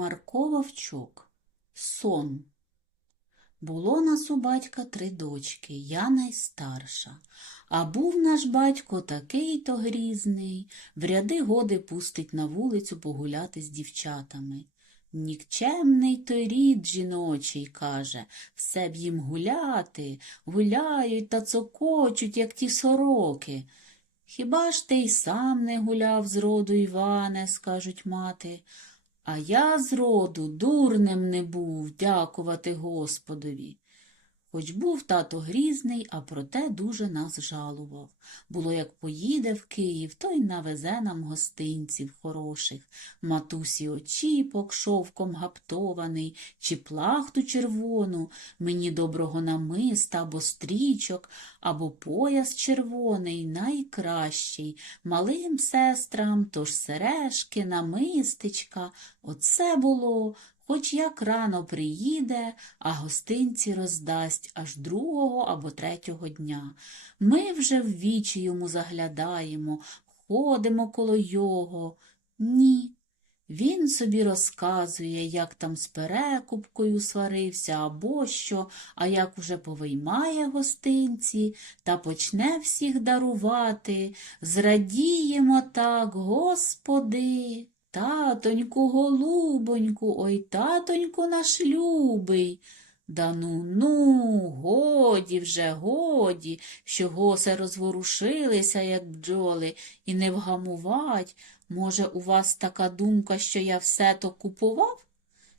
Марко Вовчок. Сон. Було нас у батька три дочки, я найстарша. А був наш батько такий то грізний, в ряди годи пустить на вулицю погуляти з дівчатами. Нікчемний той рід жіночий, каже, все б їм гуляти, гуляють та цокочуть, як ті сороки. Хіба ж ти й сам не гуляв з роду Іване, скажуть мати, а я зроду роду дурнем не був, дякувати Господові. Хоч був тато грізний, а проте дуже нас жалував. Було, як поїде в Київ, то й навезе нам гостинців хороших, матусі очіпок шовком гаптований, чи плахту червону, мені доброго намиста або стрічок, або пояс червоний, найкращий, малим сестрам, тож сережки, намистечка. Оце було. Хоч як рано приїде, а гостинці роздасть аж другого або третього дня. Ми вже в вічі йому заглядаємо, ходимо коло його. Ні. Він собі розказує, як там з перекупкою сварився або що, а як уже повиймає гостинці та почне всіх дарувати. Зрадіємо так, Господи. Татоньку, голубоньку, ой, татоньку наш любий. Да ну, ну, годі вже, годі, що госи розворушилися, як бджоли, і не вгамувать. Може, у вас така думка, що я все то купував?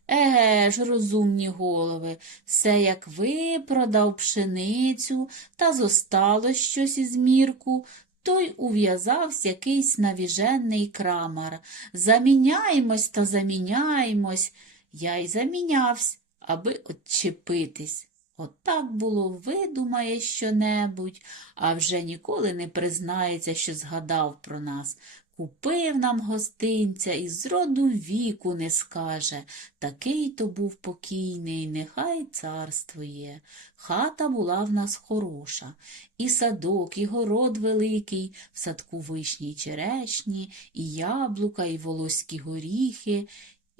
Еге ж, розумні голови, все як ви продав пшеницю та зосталось щось із мірку, той ув'язавсь якийсь навіжений крамар. Заміняємось та заміняємось. Я й замінявсь, аби отчепитись. Отак було, видумає що-небудь, а вже ніколи не признається, що згадав про нас. Купив нам гостинця і зроду віку не скаже. Такий то був покійний, нехай царствує. Хата була в нас хороша, і садок, і город великий, в садку вишні й черешні, і яблука, і волоські горіхи,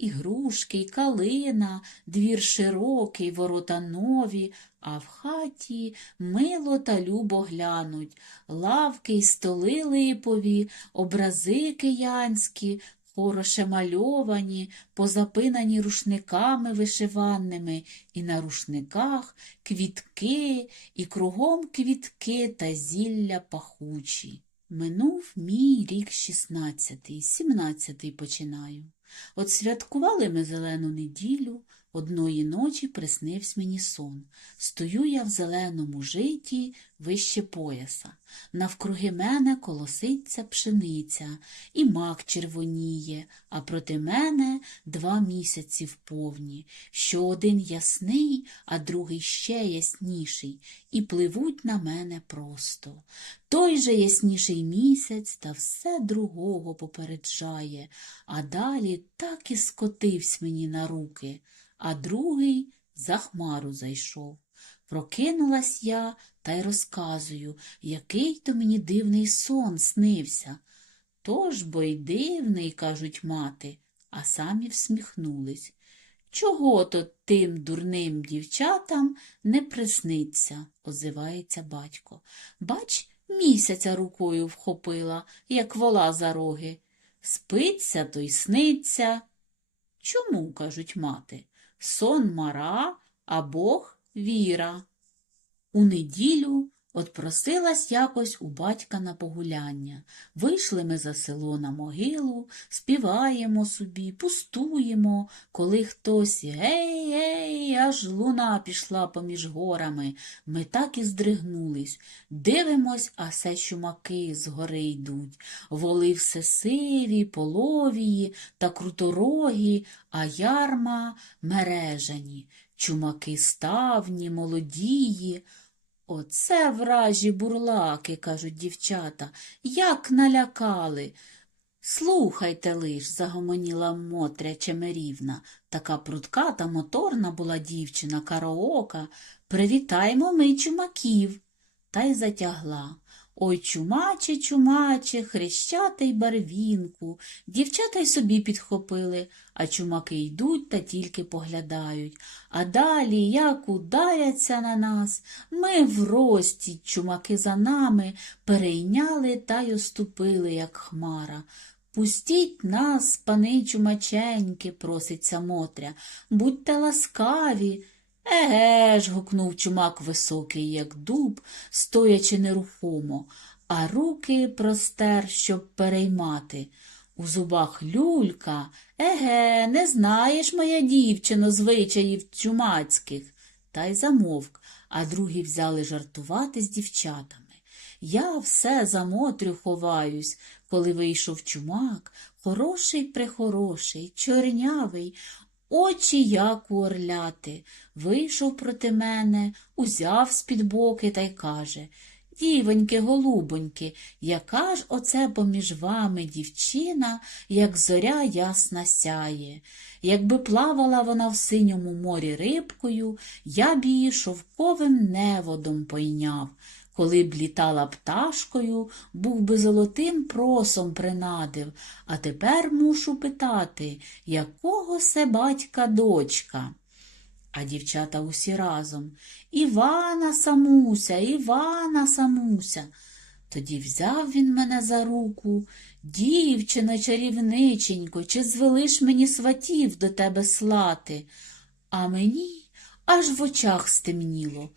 і грушки, і калина, двір широкий, ворота нові, а в хаті мило та любо глянуть, лавки й столи липові, образи киянські, хороше мальовані, позапинані рушниками вишиванними, і на рушниках квітки, і кругом квітки та зілля пахучі. Минув мій рік шістнадцятий, сімнадцятий починаю. От святкували ми зелену неділю, одної ночі приснився мені сон. Стою я в зеленому житі вище пояса. Навкруги мене колоситься пшениця, і мак червоніє, а проти мене два місяці вповні, що один ясний, а другий ще ясніший, і пливуть на мене просто. Той же ясніший місяць та все другого попереджає, а далі так і скотивсь мені на руки, а другий за хмару зайшов. Прокинулась я та й розказую, який то мені дивний сон снився. Тож бо й дивний, кажуть мати, а самі всміхнулись. Чого то тим дурним дівчатам не присниться, озивається батько. Бач, місяця рукою вхопила, як вола за роги. Спиться, то й сниться. Чому, кажуть мати, сон мара, а Бог віра. У неділю отпросилась якось у батька на погуляння. Вийшли ми за село на могилу, співаємо собі, пустуємо, коли хтось гей, гей, аж луна пішла поміж горами. Ми так і здригнулись. Дивимось, а все чумаки з гори йдуть. Воли все сиві, половії та круторогі, а ярма мережані. Чумаки ставні, молодії. Оце вражі бурлаки, кажуть дівчата, як налякали. Слухайте лиш, загомоніла Мотря Чемерівна, така прудка та моторна була дівчина, караока. Привітаймо ми чумаків. Та й затягла. Ой, чумаче, чумаче, хрещатий барвінку. Дівчата й собі підхопили, а чумаки йдуть та тільки поглядають. А далі, як ударяться на нас, ми в рості, чумаки за нами, перейняли та й оступили, як хмара. Пустіть нас, пани чумаченьки, проситься Мотря, будьте ласкаві. Еге ж, гукнув чумак високий, як дуб, стоячи нерухомо, а руки простер, щоб переймати. У зубах люлька. Еге, не знаєш, моя дівчино, звичаїв чумацьких. Та й замовк, а другі взяли жартувати з дівчатами. Я все за Мотрю ховаюсь, коли вийшов чумак, хороший прехороший, чорнявий, очі як у орляти. Вийшов проти мене, узяв з-під боки та й каже Дівоньки, голубоньки, яка ж оце поміж вами дівчина, як зоря ясна сяє. Якби плавала вона в синьому морі рибкою, я б її шовковим неводом пойняв. Коли б літала пташкою, був би золотим просом принадив, а тепер мушу питати, якого се батька дочка? А дівчата усі разом Івана Самуся, Івана Самуся. Тоді взяв він мене за руку. Дівчино чарівниченько, чи звелиш мені сватів до тебе слати? А мені аж в очах стемніло.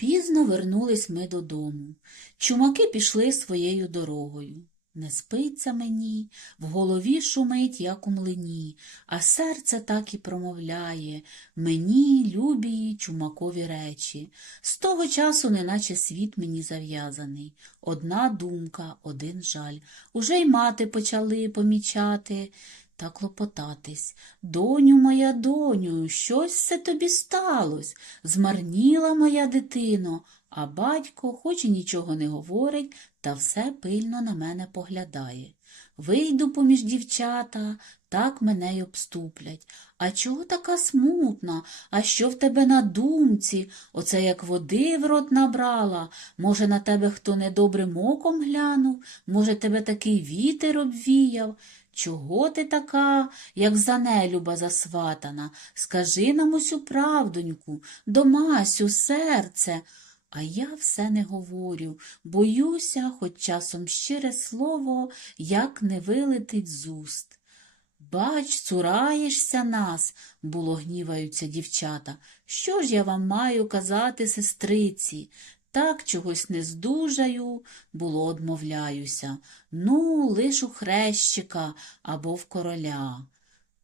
Пізно вернулись ми додому. Чумаки пішли своєю дорогою. Не спиться мені, в голові шумить, як у млині, а серце так і промовляє мені, любі чумакові речі. З того часу неначе світ мені зав'язаний. Одна думка, один жаль. Уже й мати почали помічати та клопотатись. Доню моя, доню, щось це тобі сталось. Змарніла моя дитино, а батько, хоч і нічого не говорить, та все пильно на мене поглядає. Вийду поміж дівчата, так мене й обступлять. А чого така смутна? А що в тебе на думці? Оце як води в рот набрала. Може, на тебе хто недобрим оком глянув? Може, тебе такий вітер обвіяв? Чого ти така, як занелюба засватана? Скажи нам усю правдоньку, до Масю, серце. А я все не говорю, боюся, хоч часом щире слово, як не вилетить з уст. Бач, цураєшся нас, було гніваються дівчата. Що ж я вам маю казати, сестриці? Так чогось не здужаю, було одмовляюся. Ну, лиш у хрещика або в короля.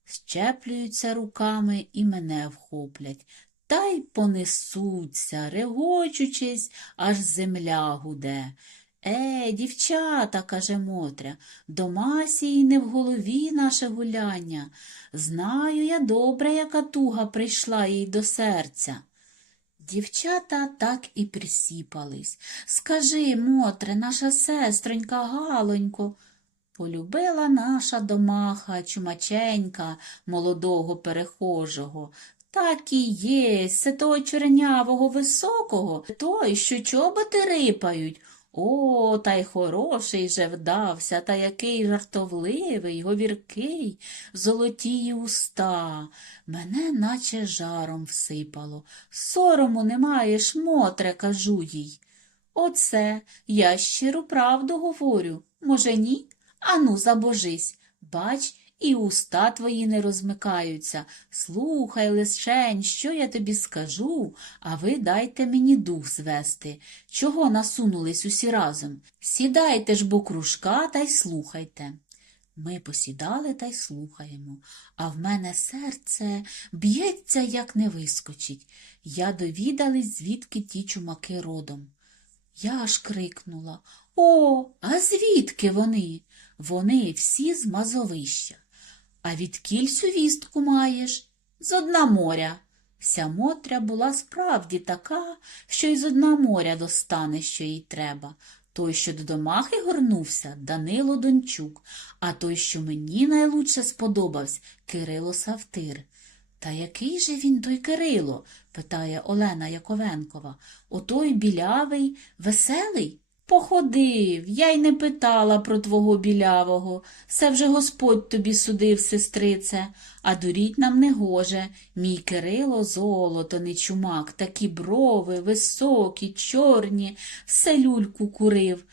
Щеплюються руками і мене вхоплять. Та й понесуться, регочучись, аж земля гуде. Е, дівчата, каже Мотря, до Масії не в голові наше гуляння. Знаю я добре, яка туга прийшла їй до серця. Дівчата так і присіпались. Скажи, Мотре, наша сестронька Галонько, полюбила наша домаха чумаченька молодого перехожого. Так і є, се того чорнявого високого, той, що чоботи рипають. О, та й хороший же вдався, та який жартовливий, говіркий, золотії уста. Мене наче жаром всипало. Сорому немає, шмотре, кажу їй. Оце я щиру правду говорю. Може, ні? Ану, забожись. Бач, і уста твої не розмикаються. Слухай, лишень, що я тобі скажу, а ви дайте мені дух звести. Чого насунулись усі разом? Сідайте ж бо кружка та й слухайте. Ми посідали та й слухаємо, а в мене серце б'ється, як не вискочить. Я довідалась, звідки ті чумаки родом. Я аж крикнула О, а звідки вони? Вони всі з Мазовища. А відкіль цю вістку маєш? З одна моря. Вся Мотря була справді така, що й з одна моря достане, що їй треба. Той, що до домахи горнувся, Данило Дончук, а той, що мені найлучше сподобався, Кирило Савтир. Та який же він той Кирило? питає Олена Яковенкова. Отой білявий, веселий? Походив, я й не питала про твого білявого. Це вже Господь тобі судив, сестрице, а дуріть нам не гоже. Мій Кирило золото, не чумак, такі брови, високі, чорні, все люльку курив.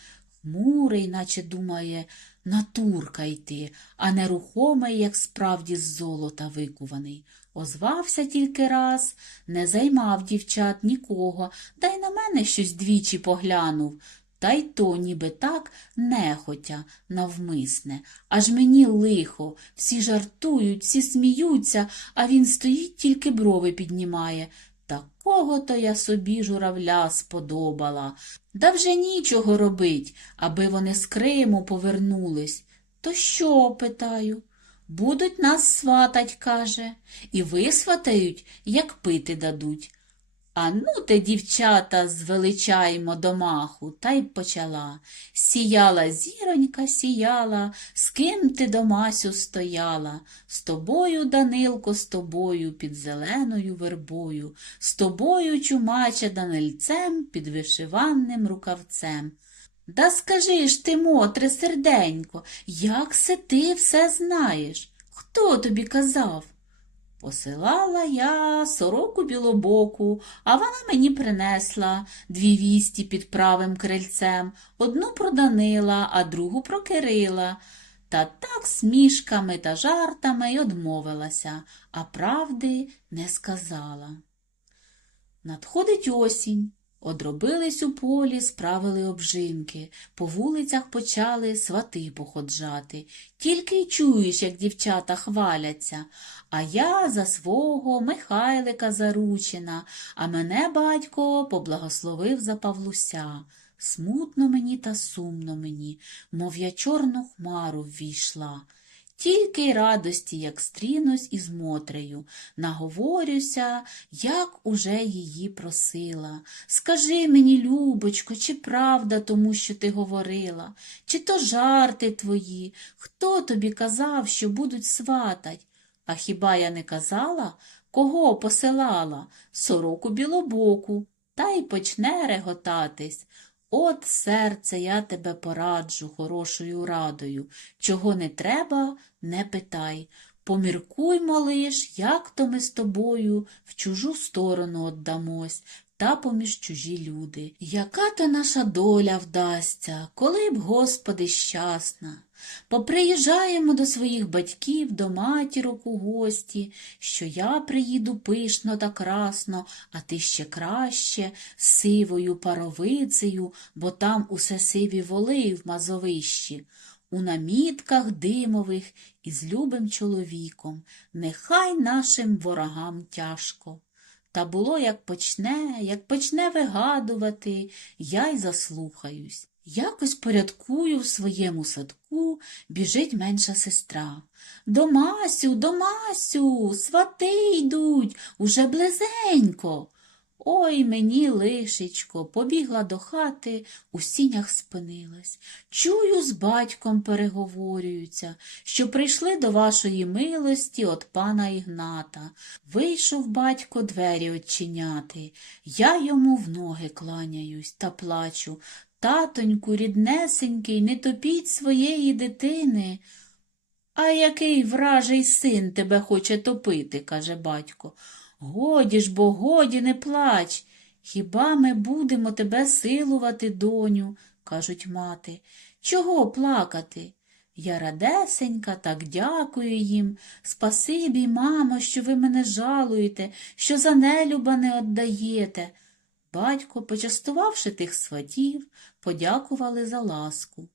Хмурий, наче думає, натурка йти, а нерухомий, як справді з золота викуваний. Озвався тільки раз, не займав дівчат нікого, та й на мене щось двічі поглянув. Та й то ніби так нехотя, навмисне. Аж мені лихо, всі жартують, всі сміються, а він стоїть, тільки брови піднімає. Такого то я собі журавля сподобала. Да вже нічого робить, аби вони з Криму повернулись. То що, питаю? Будуть нас сватать, каже, і висватають, як пити дадуть. А ну те, дівчата, звеличаємо до маху, та й почала. Сіяла зіронька, сіяла, з ким ти до Масю стояла? З тобою, Данилко, з тобою, під зеленою вербою, з тобою, чумаче, Данильцем, під вишиванним рукавцем. Да скажи ж ти, Мотре, серденько, як се ти все знаєш? Хто тобі казав? Посилала я сороку білобоку, а вона мені принесла дві вісті під правим крильцем, одну про Данила, а другу про Кирила. Та так смішками та жартами й одмовилася, а правди не сказала. Надходить осінь. Одробились у полі, справили обжинки, по вулицях почали свати походжати. Тільки й чуєш, як дівчата хваляться. А я за свого Михайлика заручена, а мене батько поблагословив за Павлуся. Смутно мені та сумно мені, мов я чорну хмару ввійшла. Тільки й радості, як стрінусь із Мотрею, наговорюся, як уже її просила. Скажи мені, Любочко, чи правда тому, що ти говорила, чи то жарти твої, хто тобі казав, що будуть сватать? А хіба я не казала, кого посилала? Сороку білобоку, та й почне реготатись. От, серце, я тебе пораджу хорошою радою. Чого не треба, не питай. Поміркуймо лиш, як то ми з тобою в чужу сторону отдамось, та поміж чужі люди. Яка то наша доля вдасться, коли б, Господи, щасна. Поприїжджаємо до своїх батьків, до матірок у гості, що я приїду пишно та красно, а ти ще краще, сивою паровицею, бо там усе сиві воли в мазовищі. У намітках димових і з любим чоловіком, нехай нашим ворогам тяжко. Та було, як почне, як почне вигадувати, я й заслухаюсь. Якось порядкую в своєму садку, біжить менша сестра. До Масю, до Масю, свати йдуть, уже близенько. Ой мені, лишечко, побігла до хати, у сінях спинилась. Чую, з батьком переговорюються, що прийшли до вашої милості от пана Ігната. Вийшов батько двері очиняти. Я йому в ноги кланяюсь та плачу. Татоньку, ріднесенький, не топіть своєї дитини. А який вражий син тебе хоче топити, каже батько. Годі ж бо, годі, не плач. Хіба ми будемо тебе силувати, доню, кажуть мати. Чого плакати? Я радесенька, так дякую їм. Спасибі, мамо, що ви мене жалуєте, що за нелюба не отдаєте. Батько, почастувавши тих сватів, подякували за ласку.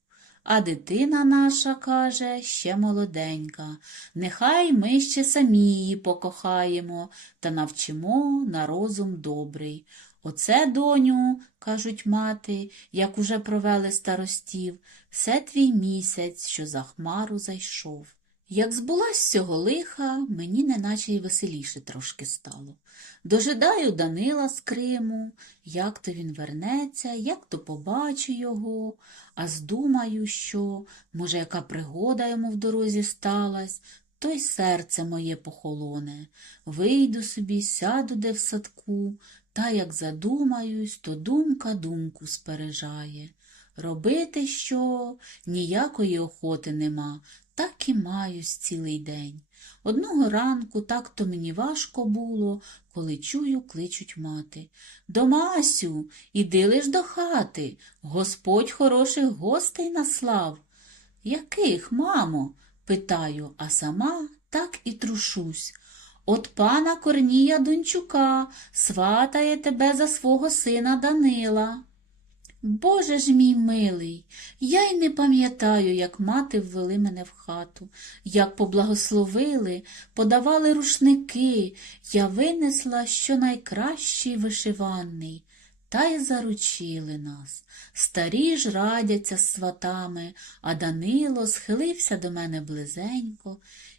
А дитина наша, каже, ще молоденька. Нехай ми ще самі її покохаємо та навчимо на розум добрий. Оце, доню, кажуть мати, як уже провели старостів, все твій місяць, що за хмару зайшов. Як збулась цього лиха, мені неначе й веселіше трошки стало. Дожидаю Данила з Криму, як то він вернеться, як то побачу його, а здумаю, що, може, яка пригода йому в дорозі сталась, то й серце моє похолоне. Вийду собі, сяду де в садку, та як задумаюсь, то думка думку спережає. Робити що? Ніякої охоти нема, так і маюсь цілий день. Одного ранку так то мені важко було, коли чую, кличуть мати. Домасю, іди лиш до хати, Господь хороших гостей наслав. Яких, мамо? питаю, а сама так і трушусь. От пана Корнія Дончука сватає тебе за свого сина Данила. Боже ж мій милий, я й не пам'ятаю, як мати ввели мене в хату, як поблагословили, подавали рушники, я винесла що найкращий вишиванний. Та й заручили нас. Старі ж радяться з сватами, а Данило схилився до мене близенько.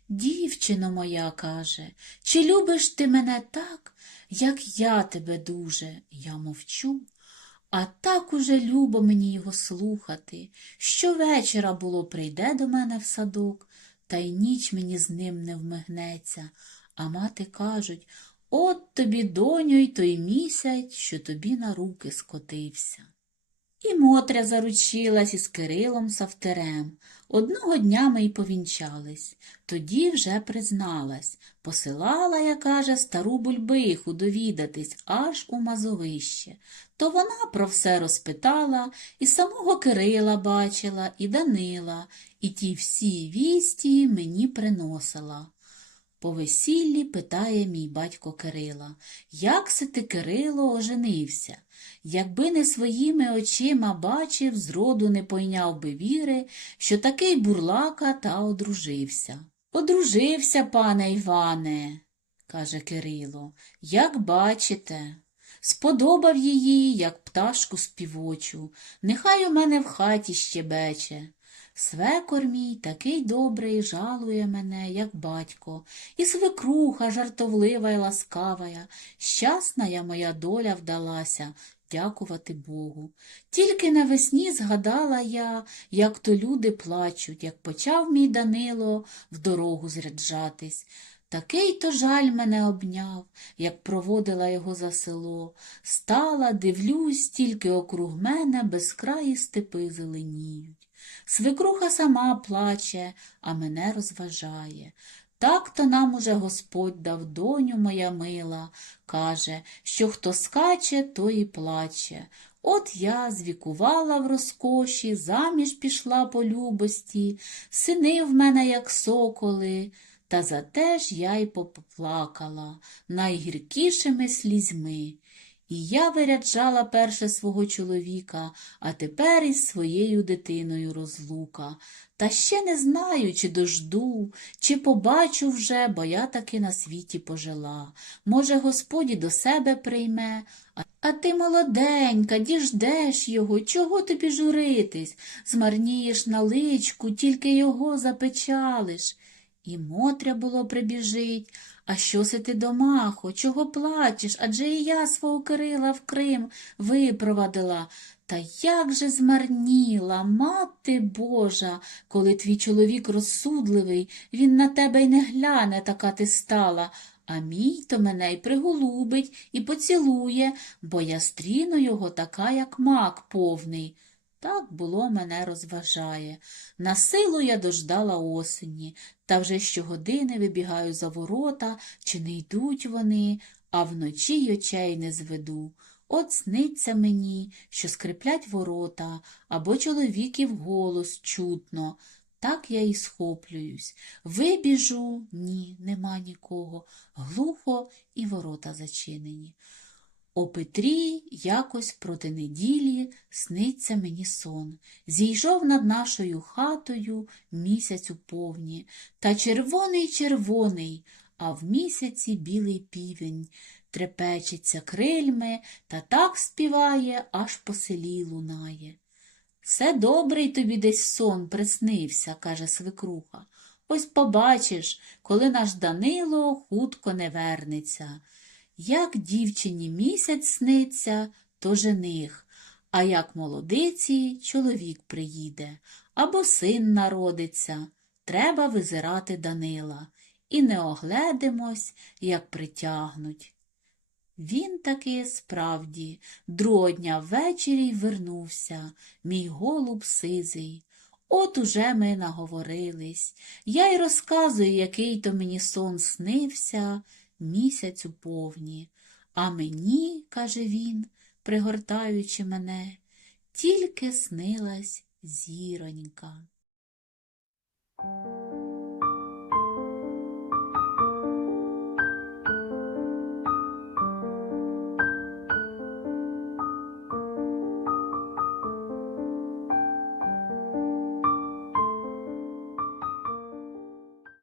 Дівчино моя, каже, чи любиш ти мене так, як я тебе дуже? Я мовчу. А так уже любо мені його слухати. Щовечора було прийде до мене в садок, та й ніч мені з ним не вмигнеться. А мати кажуть, от тобі, доню, й той місяць, що тобі на руки скотився. І Мотря заручилась із Кирилом Савтерем. Одного дня ми й повінчались. Тоді вже призналась. Посилала, я каже, стару бульбиху довідатись аж у мазовище. То вона про все розпитала, і самого Кирила бачила, і Данила, і ті всі вісті мені приносила. По весіллі питає мій батько Кирила, як се ти, Кирило, оженився? Якби не своїми очима бачив, зроду не пойняв би віри, що такий бурлака та одружився. Одружився, пане Іване, каже Кирило, як бачите. Сподобав її, як пташку співочу, нехай у мене в хаті щебече. Свекор мій такий добрий, жалує мене, як батько, і свекруха жартовлива й ласкавая, щасна я моя доля вдалася, дякувати Богу. Тільки навесні згадала я, як то люди плачуть, як почав мій Данило в дорогу зряджатись. Такий то жаль мене обняв, як проводила його за село. Стала, дивлюсь, тільки округ мене безкраї степи зеленіють. Свекруха сама плаче, а мене розважає. Так то нам уже Господь дав доню моя мила, каже, що хто скаче, то і плаче. От я звікувала в розкоші, заміж пішла по любості, сини в мене, як соколи, та за те ж я й поплакала найгіркішими слізьми. І я виряджала перше свого чоловіка, а тепер із своєю дитиною розлука. Та ще не знаю, чи дожду, чи побачу вже, бо я таки на світі пожила. Може, Господі до себе прийме, а, ти молоденька, діждеш його, чого тобі журитись? Змарнієш на личку, тільки його запечалиш. І Мотря було прибіжить. А що се ти домахо? Чого плачеш? Адже і я свого Кирила в Крим випровадила. Та як же змарніла, мати Божа, коли твій чоловік розсудливий, він на тебе й не гляне, така ти стала. А мій то мене й приголубить, і поцілує, бо я стріну його така, як мак повний. Так було мене розважає. На силу я дождала осені, та вже щогодини вибігаю за ворота, чи не йдуть вони, а вночі й очей не зведу. От сниться мені, що скриплять ворота, або чоловіків голос чутно. Так я і схоплююсь. Вибіжу, ні, нема нікого. Глухо і ворота зачинені. О Петрі якось проти неділі сниться мені сон. Зійшов над нашою хатою місяць у повні, та червоний червоний, а в місяці білий півень трепечеться крильми та так співає, аж по селі лунає. Все добрий тобі десь сон приснився, каже свекруха. Ось побачиш, коли наш Данило хутко не вернеться. Як дівчині місяць сниться, то жених, а як молодиці чоловік приїде, або син народиться. Треба визирати Данила, і не огледимось, як притягнуть. Він таки справді другого дня ввечері й вернувся, мій голуб сизий. От уже ми наговорились. Я й розказую, який то мені сон снився місяць у повні. А мені, каже він, пригортаючи мене, тільки снилась зіронька.